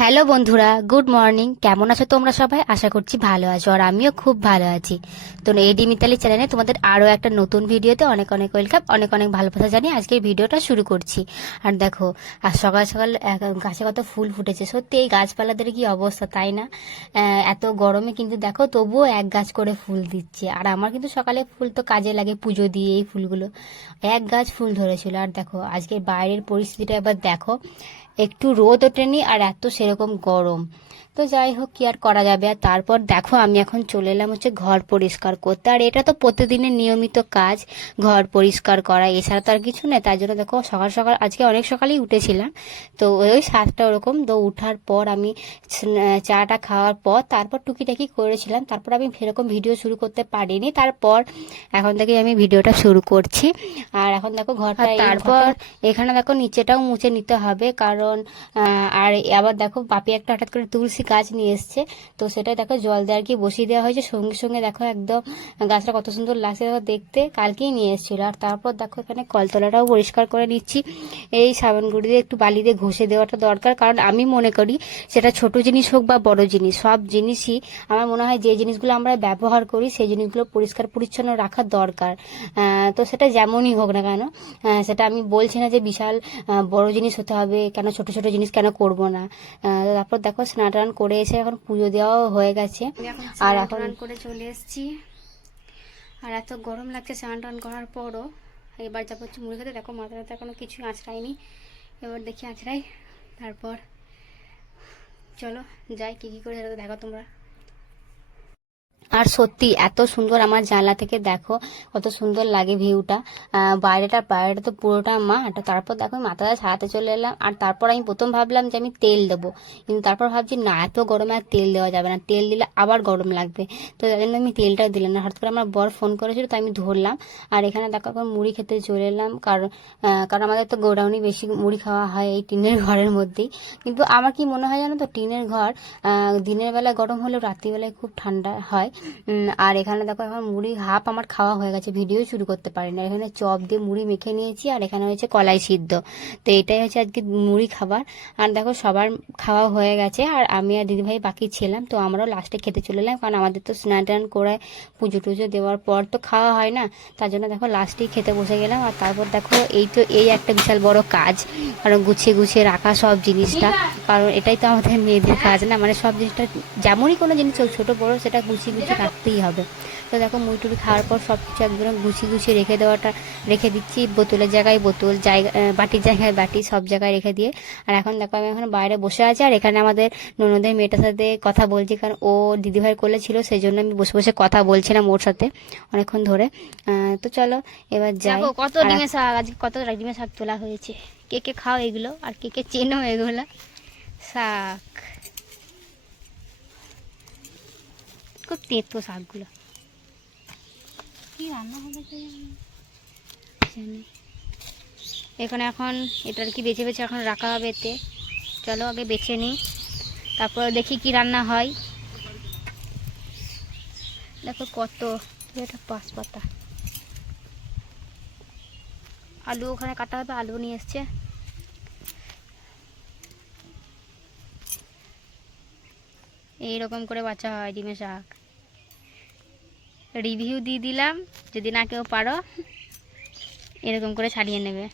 Hello বন্ধুরা, good morning. কেমন আছো তোমরা সবাই? আশা করছি ভালো আছো আর আমিও খুব ভালো আছি। তো এডি মিতালি চ্যানেলে তোমাদের আরও একটা নতুন ভিডিওতে অনেক অনেক ওয়েলকাম অনেক অনেক ভালোবাসা জানিয়ে আজকে ভিডিওটা শুরু করছি। আর দেখো আর সকাল সকাল গাছে কত ফুল ফুটেছে। সত্যি এই গাছপালাদের কি অবস্থা, তাই না? এত গরমে কিন্তু দেখো, তবুও এক গাছ করে ফুল দিচ্ছে। আর আমার কিন্তু সকালে ফুল তো কাজে লাগে পুজো দিয়ে এই ফুলগুলো। এক গাছ ফুল ধরেছিল। আর দেখো আজকে বাইরের পরিস্থিতিটা এবার দেখো একটু রোদ ওঠেনি আর এত সেরকম গরম। তো যাই হোক কি আর করা যাবে? আর তারপর দেখো আমি এখন চলে এলাম হচ্ছে ঘর পরিষ্কার করতে। আর এটা তো প্রতিদিনের নিয়মিত কাজ ঘর পরিষ্কার করা। এছাড়া তো আর কিছু নেই। তার জন্য দেখো সকাল সকাল আজকে অনেক সকালেই উঠেছিলাম। তো ওই সাতটা ওরকম। তো উঠার পর আমি চাটা খাওয়ার পর তারপর টুকিটাকি করেছিলাম। তারপর আমি সেরকম ভিডিও শুরু করতে পারিনি। তারপর এখন থেকে আমি ভিডিওটা শুরু করছি। আর এখন দেখো ঘরটা তারপর? এখানে দেখো নিচেটাও মুছে নিতে হবে। কারণ আর আবার দেখো বাপি একটা হঠাৎ করে তুলসী গাছ নিয়ে এসছে। তো সেটা দেখো, জল দেওয়ার কি বসিয়ে দেওয়া হয়েছে। সঙ্গে সঙ্গে দেখো একদম গাছটা কত সুন্দর লাগছে দেখো দেখতে। কালকেই নিয়ে এসেছিল। আর তারপর দেখো এখানে কলতলাটাও পরিষ্কার করে নিচ্ছি। এই সাবান গুঁড়ি দিয়ে একটু বালি দিয়ে ঘষে দেওয়াটা দরকার। কারণ আমি মনে করি সেটা ছোট জিনিস হোক বা বড় জিনিস, সব জিনিসই আমার মনে হয় যে জিনিসগুলো আমরা ব্যবহার করি সেই জিনিসগুলো পরিষ্কার পরিচ্ছন্ন রাখা দরকার। তো সেটা যেমনই হোক না কেন সেটা আমি বলছি না যে বিশাল বড় জিনিস হতে হবে, কেন ছোট ছোট জিনিস কেন করব না। তারপর দেখো স্নান টান করে এসে এখন পুজো দেওয়াও হয়ে গেছে। আর এখন করে চলে এসেছি। আর এত গরম লাগছে স্নান টান করার পরও। এবার যাব হচ্ছে মুড়ি খেতে। দেখো মাথা মাথাটাতে এখনও কিছুই আঁচড়াইনি এবার দেখি আঁচড়াই। তারপর চলো যাই কী কী করে সেটা দেখো তোমরা। আর সত্যি, এত সুন্দর আমার জানলা থেকে দেখো, কত সুন্দর লাগে ভিউটা। বাইরেটা বাইরেটা তো পুরোটা মাঠ তারপর দেখো মাথাটা সারাতে চলে এলাম, আর তারপর আমি প্রথম ভাবলাম যে আমি তেল দেবো। কিন্তু তারপর ভাবছি, না, এত গরমে আর তেল দেওয়া যাবে না, তেল দিলে আবার গরম লাগবে। তো তাই জন্য আমি তেলটা দিলাম না, হঠাৎ করে আমার বর ফোন করেছিল তো আমি ধরলাম। আর এখানে দেখো, এখন মুড়ি খেতে চলে এলাম, কারণ কারণ আমাদের তো গোডাউনে বেশি মুড়ি খাওয়া হয় এই টিনের ঘরের মধ্যেই। কিন্তু আমার কি মনে হয় জানো তো, টিনের ঘর দিনের বেলা গরম হলেও রাত্রিবেলায় খুব ঠান্ডা হয়। আর এখানে দেখো এখন মুড়ি হাফ আমার খাওয়া হয়ে গেছে ভিডিও শুরু করতে পারি না এখানে চপ দিয়ে মুড়ি মেখে নিয়েছি, আর এখানে হয়েছে কলাই সিদ্ধ। তো এটাই হচ্ছে আজকে মুড়ি খাবার। আর দেখো সবার খাওয়া হয়ে গেছে, আর আমি আর দিদিভাই বাকি ছিলাম, তো আমরাও লাস্টে খেতে চলে এলাম, কারণ আমাদের তো স্নান টান করে পুজো টুজো দেওয়ার পর তো খাওয়া হয় না, তার জন্য দেখো লাস্টেই খেতে বসে গেলাম। আর তারপর দেখো এই তো, এই একটা বিশাল বড় কাজ, কারণ গুছিয়ে গুছিয়ে রাখা সব জিনিসটা, কারণ এটাই তো আমাদের মেয়েদের কাজ না মানে সব জিনিসটা যেমনই কোনো জিনিস ছোটো বড়ো সেটা গুছিয়ে গুছিয়ে রাখতেই হবে। তো দেখো মুড়ি টুড়ি খাওয়ার পর সব কিছু একদম গুছিয়ে গুছিয়ে রেখে দেওয়াটা রেখে দিচ্ছি বোতলের জায়গায় বোতল জায়গা বাটির জায়গায় বাটি সব জায়গায় রেখে দিয়ে। আর এখন দেখো আমি এখন বাইরে বসে আছি আর এখানে আমাদের ননদের মেয়েটার সাথে কথা বলছি কারণ ও দিদিভাই কোলে ছিল সেই জন্য আমি বসে বসে কথা বলছিলাম ওর সাথে অনেকক্ষণ ধরে। তো চলো এবার যাই। কত ডিমের শাক আজকে কত ডিমের শাক তোলা হয়েছে। কে কে খাও এগুলো আর কে কে চেনো এগুলো? শাক। খুব তেতো শাকগুলো। কি রান্না হবে এখানে এখন এটা আর কি বেছে বেছে এখন রাখা হবে এতে। চলো আগে বেছে নিই। তারপর দেখি কি রান্না হয়। দেখো কত এটা পাঁচ পাতা। আলু ওখানে কাটা হবে আলু নিয়ে এসছে। এইরকম করে বাচ্চা হয় ডিমের শাক। রিভিউ দিয়ে দিলাম, যদি না কেউ পারো, এরকম করে ছাড়িয়ে নেবে,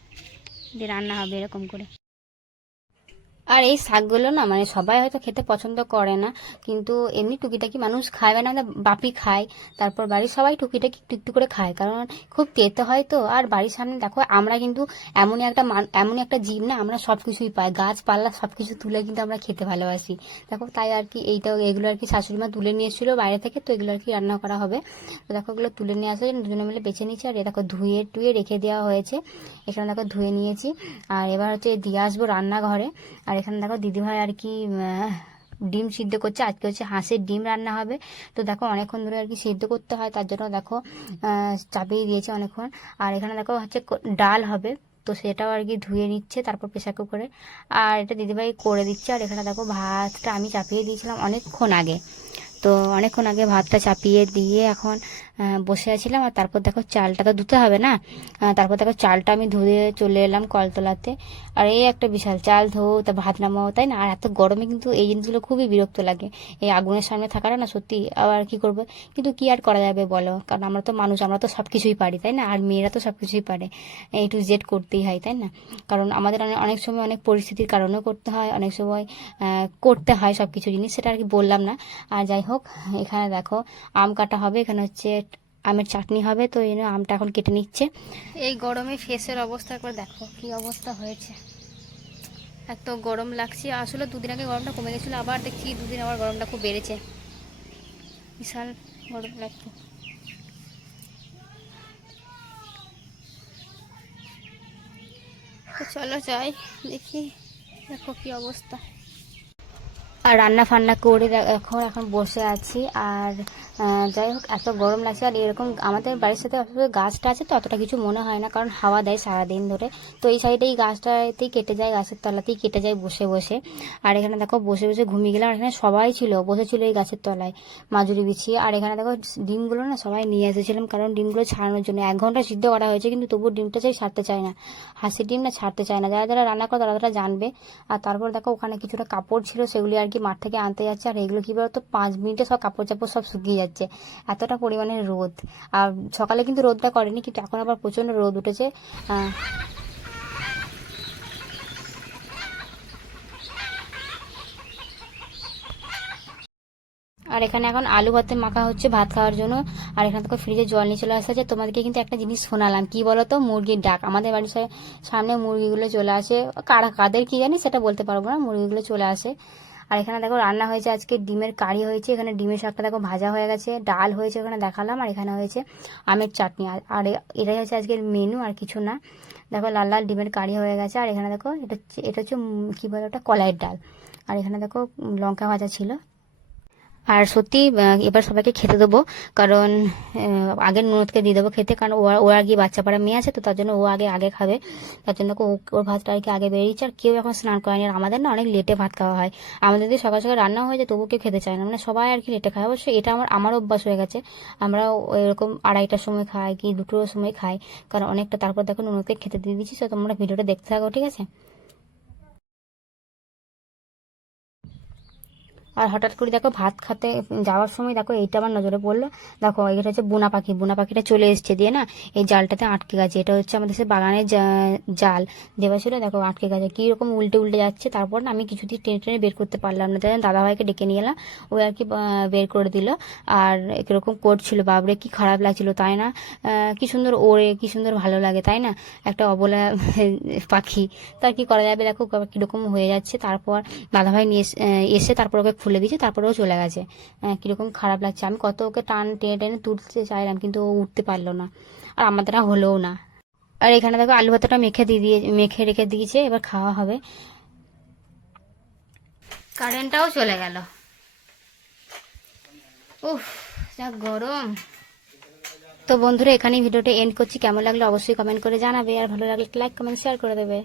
যে রান্না হবে এরকম করে। আর এই শাকগুলো না মানে সবাই হয়তো খেতে পছন্দ করে না, কিন্তু এমনি টুকিটাকি মানুষ খায় মানে আমাদের বাপি খায়, তারপর বাড়ির সবাই টুকিটাকি একটু করে খায়, কারণ খুব তেতো হয় তো। আর বাড়ির সামনে দেখো, আমরা কিন্তু এমনই একটা মান- এমনই একটা জীব না, আমরা সব কিছুই পাই, গাছপালা সব কিছু তুলে কিন্তু আমরা খেতে ভালোবাসি। দেখো, তাই আর কি এইটা এগুলো আর কি শাশুড়ি মা তুলে নিয়ে বাইরে থেকে, তো এগুলো আর কি রান্না করা হবে। তো দেখো এগুলো তুলে নিয়ে আসা দুজনে মিলে বেছে নিচ্ছি আর এ দেখো ধুয়ে টুয়ে রেখে দেওয়া হয়েছে। এখানে দেখো ধুয়ে নিয়েছি, আর এবার হচ্ছে দিয়ে আসব রান্নাঘরে। আর এখানে দেখো দিদিভাই আর কি ডিম সিদ্ধ করছে। আজকে হচ্ছে হাঁসের ডিম রান্না হবে। তো দেখো অনেকক্ষণ ধরে আর কি সিদ্ধ করতে হয়, তার জন্য দেখো চাপিয়ে দিয়েছে অনেকক্ষণ। আর এখানে দেখো হচ্ছে ডাল হবে, তো সেটাও আর কি ধুয়ে নিচ্ছে তারপর প্রেশার কুকারে। আর এটা দিদিভাই করে দিচ্ছে। আর এখানে দেখো ভাতটা আমি চাপিয়ে দিয়েছিলাম অনেকক্ষণ আগে। তো অনেকক্ষণ আগে ভাতটা চাপিয়ে দিয়ে এখন বসে আছিলাম আর তারপর দেখো চালটা তো ধুতে হবে না? তারপর দেখো চালটা আমি ধুয়ে চলে এলাম কলতলাতে। আর এই একটা বিশাল চাল ধো তা ভাত নামাও, তাই না? আর এত গরমে কিন্তু এই জিনিসগুলো খুবই বিরক্ত লাগে। এই আগুনের সামনে থাকাটা না সত্যি আবার কি করবে? কিন্তু কি আর করা যাবে বলো? কারণ আমরা তো মানুষ, আমরা তো সব কিছুই পারি, তাই না? আর মেয়েরা তো সব কিছুই পারে এই টু জেড করতেই হয়, তাই না? কারণ আমাদের অনেক সময় অনেক পরিস্থিতির কারণেও করতে হয়, অনেক সময় করতে হয় সব কিছু জিনিস, সেটা আর কি বললাম না। আর যাই হোক এখানে দেখো আম কাটা হবে, এখানে হচ্ছে আমের চাটনি হবে, তো এই আমটা এখন কেটে নিচ্ছে। এই গরমে ফেসের অবস্থা একবার দেখো কি অবস্থা হয়েছে। এত গরম লাগছে, আসলে দুদিন আগে গরমটা কমে গেছিল, আবার দেখছি দুদিন আবার গরমটা খুব বেড়েছে। বিশাল গরম লাগছে। চলো যাই, দেখি দেখো কি অবস্থা। আর রান্না ফান্না করে এখন এখন বসে আছি। আর যাই হোক, এত গরম লাগছে। আর এরকম আমাদের বাড়ির সাথে গাছটা আছে তো, অতটা কিছু মনে হয় না, কারণ হাওয়া দেয় সারাদিন ধরে। তো এই সাইডে এই গাছটাতেই কেটে যায়, গাছের তলাতেই কেটে যায় বসে বসে। আর এখানে দেখো, বসে বসে ঘুমিয়ে গেলাম। আর এখানে সবাই ছিল, বসেছিল এই গাছের তলায়, মাজুরি বিছিয়ে। আর এখানে দেখো, ডিমগুলো না সবাই নিয়ে এসেছিলাম, কারণ ডিমগুলো ছাড়ানোর জন্য। এক ঘণ্টা সিদ্ধ করা হয়েছে, কিন্তু তবুও ডিমটা চাই ছাড়তে চায় না। হাসির ডিম না ছাড়তে চায় না। যারা যারা রান্না করে তারা তারা জানবে। আর তারপর দেখো, ওখানে কিছুটা কাপড় ছিল, সেগুলি আর কি মাঠ থেকে আনতে যাচ্ছে? আর এগুলো কি বলতো? পাঁচ মিনিটে সব কাপড় চাপড় সব শুকিয়ে যাচ্ছে। এতটা পরিমাণে রোদ। আর সকালে কিন্তু রোদটা করেনি, কিন্তু এখন আবার প্রচণ্ড রোদ উঠেছে। আর এখানে এখন আলু ভাতে মাখা হচ্ছে ভাত খাওয়ার জন্য। আর এখানে থেকে ফ্রিজে জল নিয়ে চলে আসছে। তোমাদেরকে কিন্তু একটা জিনিস শোনালাম। কি বলতো? মুরগির ডাক। আমাদের বাড়ির সামনে মুরগিগুলো চলে আসে। কারা, কাদের কি জানি সেটা বলতে পারব না। মুরগিগুলো চলে আসে। আর এখানে দেখো রান্না হয়েছে, আজকে ডিমের কারি হয়েছে, এখানে ডিমের শাকটা দেখো ভাজা হয়ে গেছে, ডাল হয়েছে ওখানে দেখালাম, আর এখানে হয়েছে আমের চাটনি, আর এটাই হচ্ছে আজকের মেনু আর কিছু না। দেখো লাল লাল ডিমের কারি হয়ে গেছে, আর এখানে দেখো এটা এটা হচ্ছে কি বলে ওটা, কলাইয়ের ডাল। আর এখানে দেখো লঙ্কা ভাজা ছিল আর সত্যি এবার সবাইকে খেতে দেবো। কারণ আগে ননদকে দিয়ে দেবো খেতে, কারণ ও আর কি বাচ্চা পাড়া মেয়ে আছে, তো তার জন্য ও আগে আগে খাবে। তার জন্য ওর ভাতটা আর কি আগে বেরিয়েছে। আর কেউ এখন স্নান করেনি। আর আমাদের না অনেক লেটে ভাত খাওয়া হয়। আমাদের যদি সকাল সকাল রান্না হয়ে যায়, তবু কেউ খেতে চায় না। মানে সবাই আর কি লেটে খায়। অবশ্যই এটা আমার আমার অভ্যাস হয়ে গেছে। আমরা এরকম আড়াইটার সময় খাই কি দুটোর সময় খাই। কারণ অনেকটা তারপর দেখো ননদকে খেতে দিয়ে দিচ্ছি তো তোমরা ভিডিওটা দেখতে থাকো, ঠিক আছে? আর হঠাৎ করে দেখো ভাত খাতে যাওয়ার সময় দেখো এইটা আমার নজরে পড়ল। দেখো এটা হচ্ছে বুনা পাখি, বুনা পাখিটা চলে এসছে দিয়ে না এই জালটাতে আটকে গেছে। এটা হচ্ছে আমাদের সে বাগানের জাল। দেওয়া ছিল, দেখো আটকে গেছে। কীরকম উল্টে উল্টে যাচ্ছে, তারপর না আমি কিছুতেই টেনে টেনে বের করতে পারলাম না। তাই দাদাভাইকে ডেকে নিয়ে এলাম, ওই আর কি বের করে দিল। আর এরকম করছিল বাবরে কি খারাপ লাগছিল তাই না? কি সুন্দর ওড়ে, কি সুন্দর ভালো লাগে তাই না? একটা অবলা পাখি। তার কি করা যাবে, দেখো কীরকম হয়ে যাচ্ছে। তারপর দাদাভাই নিয়ে এসে তারপর ওকে খুলে দিয়েছে তারপরে ও চলে গেছে। কীরকম খারাপ লাগছে। আমি কত ওকে টান টেনে টেনে তুলতে চাইলাম, কিন্তু ও উঠতে পারল না। আর আমার দ্বারা হলোও না। আর এখানে দেখো আলু ভাতটা মেখে দিয়ে দিয়ে, মেখে রেখে দিয়েছে, এবার খাওয়া হবে। কারেন্টটাও চলে গেল। উফ, যা গরম। তো বন্ধুরা, এখানেই ভিডিওটা এন্ড করছি। কেমন লাগল অবশ্যই কমেন্ট করে জানাবে। আর ভালো লাগলে লাইক কমেন্ট শেয়ার করে দেবে।